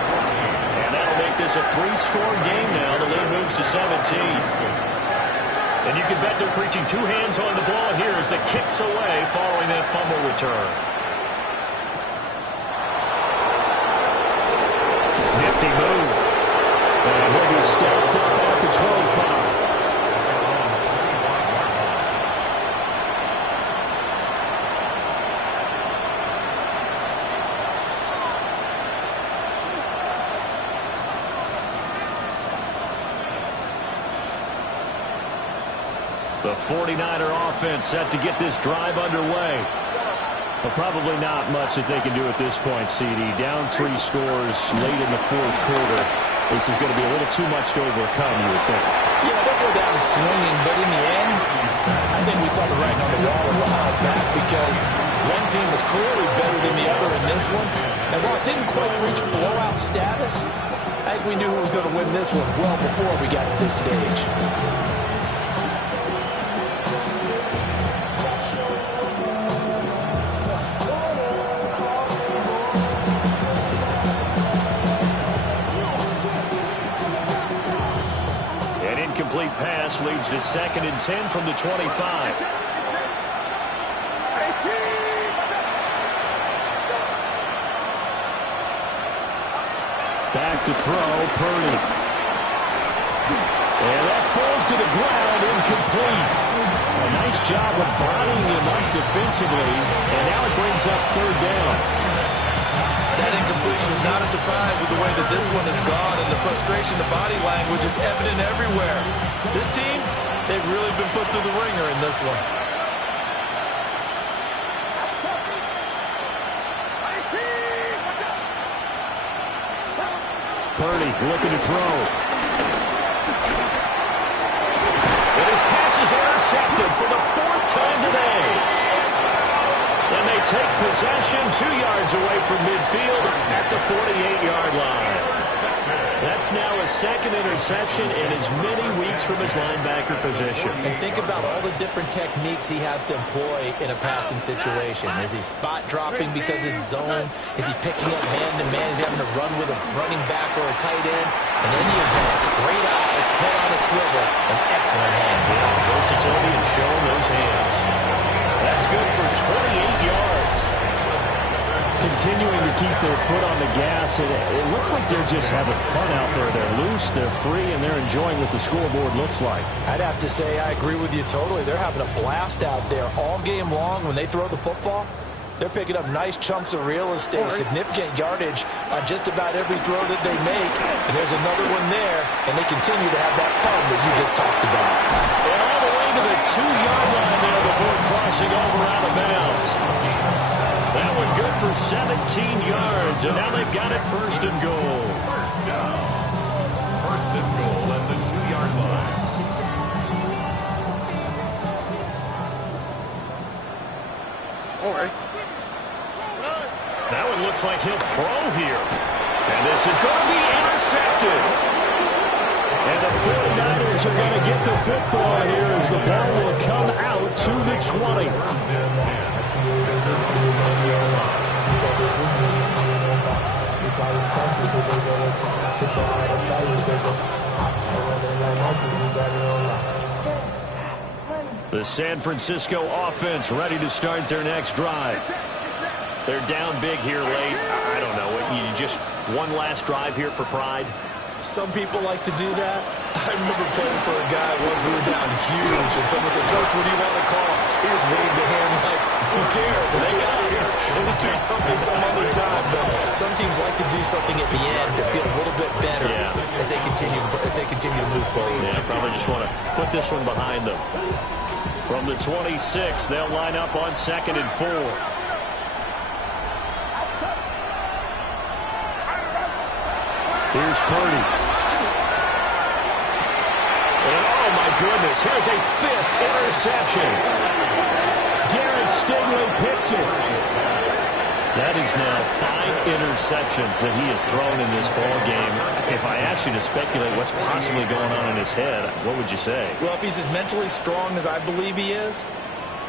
And that'll make this a 3-score game now. The lead moves to 17. And you can bet they're preaching 2 hands on the ball here as the kick's away following that fumble return. Nifty move. And he'll be stacked up at the 25. The 49er offense set to get this drive underway. But probably not much that they can do at this point, CD. Down 3 scores late in the 4th quarter. This is going to be a little too much to overcome, you would think. Yeah, they'll go down swinging, but in the end, I think we saw the writing on the wall a while back because one team was clearly better than the other in this one. And while it didn't quite reach blowout status, I think we knew who was going to win this one well before we got to this stage. Incomplete pass leads to 2nd and 10 from the 25. Back to throw, Purdy. And that falls to the ground, incomplete. A nice job of bodying him up defensively, and now it brings up 3rd down. That incompletion is not a surprise with the way that this one has gone, and the frustration, the body language is evident everywhere. This team, they've really been put through the ringer in this one. Purdy looking to throw. And his pass is intercepted for the 4th time today. And they take possession 2 yards away from midfield at the 48-yard line. That's now a 2nd interception in as many weeks from his linebacker position. And think about all the different techniques he has to employ in a passing situation. Is he spot dropping because it's zone? Is he picking up man-to-man? Is he having to run with a running back or a tight end? In any event, great eyes, head on a swivel, and excellent hands. Yeah, versatility and showing those hands. That's good for 28 yards. Continuing to keep their foot on the gas. It looks like they're just having fun out there. They're loose, they're free, and they're enjoying what the scoreboard looks like. I'd have to say I agree with you totally. They're having a blast out there all game long. When they throw the football, they're picking up nice chunks of real estate, significant yardage on just about every throw that they make. And there's another one there, and they continue to have that fun that you just talked about. And all the way to the 2-yard line there before crossing over out of bounds. That one good for 17 yards, and now they've got it 1st and goal. 1st down. 1st and goal at the 2-yard line. All right. That one looks like he'll throw here. And this is going to be intercepted. And the 49ers are going to get the football here as the ball will come out to the 20. The San Francisco offense ready to start their next drive. They're down big here late. I don't know. You just one last drive here for pride? Some people like to do that. I remember playing for a guy once. We were down huge, and someone said, "Coach, what do you want to call?" He just waved a hand like, "Who cares? Let's get out of here and we'll do something some other time." But some teams like to do something at the end to feel a little bit better as they continue to move forward. Yeah, probably just want to put this one behind them. From the 26, they'll line up on 2nd and 4. Here's Purdy. And oh my goodness, here's a 5th interception. Derek Stingley picks it. That is now 5 interceptions that he has thrown in this ball game. If I asked you to speculate what's possibly going on in his head, what would you say? Well, if he's as mentally strong as I believe he is,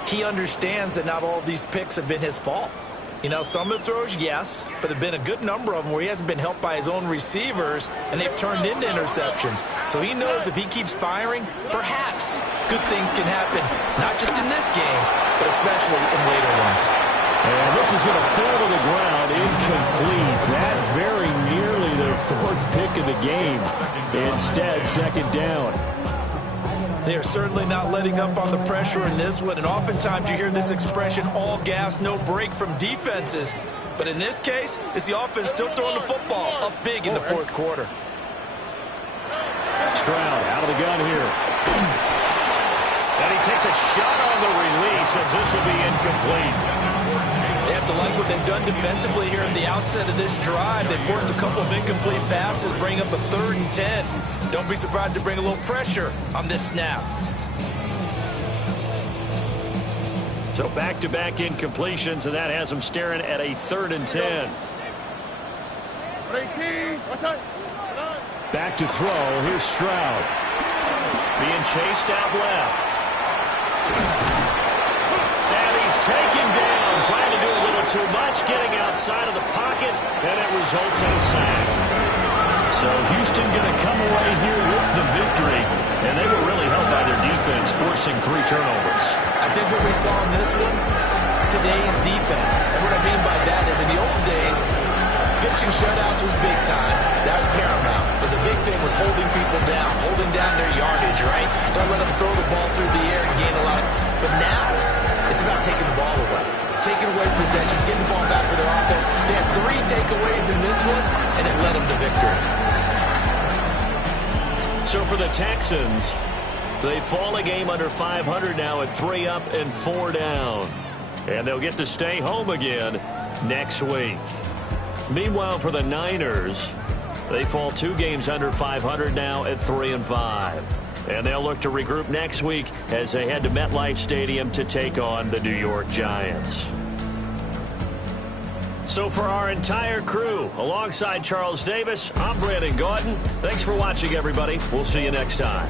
he understands that not all of these picks have been his fault. You know, some of the throws, yes, but there have been a good number of them where he hasn't been helped by his own receivers, and they've turned into interceptions. So he knows if he keeps firing, perhaps good things can happen, not just in this game, but especially in later ones. And this is going to fall to the ground, incomplete. That very nearly their 4th pick of the game. Instead, 2nd down. They are certainly not letting up on the pressure in this one, and oftentimes you hear this expression, all gas, no break from defenses. But in this case, it's the offense still throwing the football up big in the 4th quarter. Stroud out of the gun here. And he takes a shot on the release as this will be incomplete. They have to like what they've done defensively here at the outset of this drive. They forced a couple of incomplete passes, bring up a 3rd and 10. Don't be surprised to bring a little pressure on this snap. So back-to-back incompletions, and that has them staring at a 3rd and 10. Back to throw. Here's Stroud. Being chased out left. And he's taken down, trying to do a little too much, getting outside of the pocket, and it results in a sack. So Houston going to come away here with the victory, and they were really helped by their defense, forcing 3 turnovers. I think what we saw in this one, today's defense. And what I mean by that is in the old days, pitching shutouts was big time. That was paramount. But the big thing was holding people down, holding down their yardage, right? Don't let them throw the ball through the air and gain a lot. But now, it's about taking the ball away. Taking away possessions, getting the ball back for their offense. They had 3 takeaways in this one, and it led them to victory. So for the Texans, they fall a game under 500 now at 3 up and 4 down. And they'll get to stay home again next week. Meanwhile, for the Niners, they fall 2 games under 500 now at 3 and 5. And they'll look to regroup next week as they head to MetLife Stadium to take on the New York Giants. So for our entire crew, alongside Charles Davis, I'm Brandon Gauton. Thanks for watching, everybody. We'll see you next time.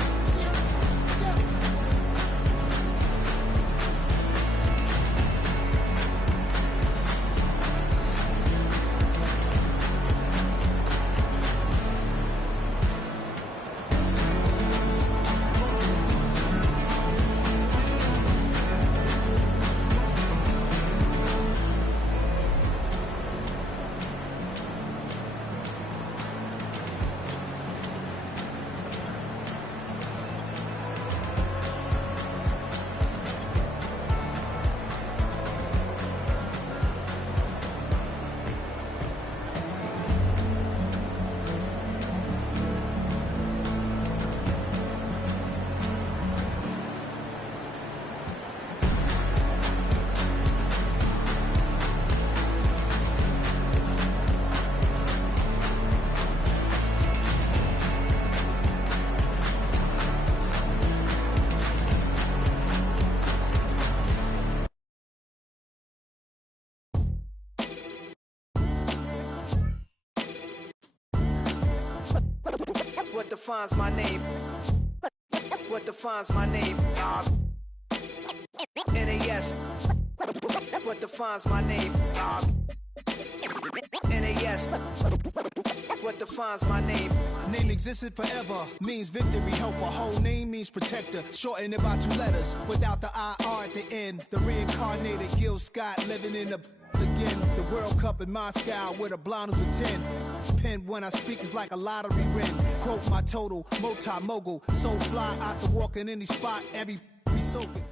What defines my name? What defines my name? NAS. What defines my name? NAS. What defines my name? Name existed forever, means victory, helper. Whole name means protector, shortened it by 2 letters, without the IR at the end. The reincarnated Gil Scott living in the again. The World Cup in Moscow with a blonde who's a 10. Pen when I speak is like a lottery win. Quote my total, multi-mogul, so fly out to walk in any spot, every be soaking.